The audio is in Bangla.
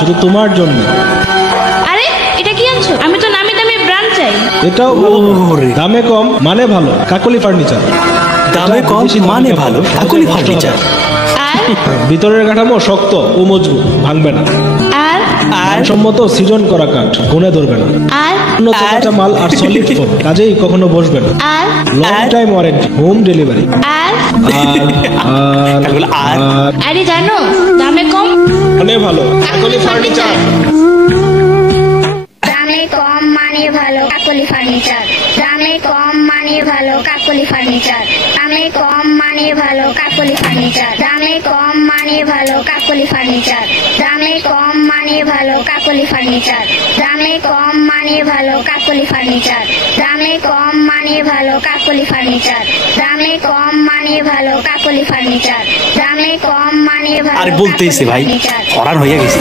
শুধু তোমার জন্য। আরে এটা কি আনছো? আমি তো নামি দামি ব্র্যান্ড চাই। এটাও দামে কম মানে ভালো, কাকলি ফার্নিচার। দামে কম মানে ভালো, কাকলি ফার্নিচার। আর ভিতরের কাঠামো শক্ত ও মজবুত, ভাঙবে না। আর সম্মত সৃজন করা কাঠ, গুনে ধরবে না। আর উন্নত কাঁচা মাল আর সলিড ফোম, কাজেই কখনো বসবে না। আর long time warranty, home delivery. আর আর আরে জানো দামে কম মানে ভালো, কাকলি ফার্নিচার। দামে কম মানে ভালো, কাকলি ফার্নিচার। দামে কম মানে ভালো, কাকলি ফার্নিচার। দামে কম মানে ভালো, কাকলি ফার্নিচার। দামে কম মানে ভালো, কাকলি ফার্নিচার। দামে কম মানে ভালো, কাকলি ফার্নিচার। দামে কম মানে ভালো, কাকলি ফার্নিচার। দামে কম মানে ভালো, কাকলি ফার্নিচার। দামে কম মানে ভালো, কাকলি ফার্নিচার। দামে কম মানে ভালো। আর বলতেইছে ভাই, অর্ডার হয়ে গেছে।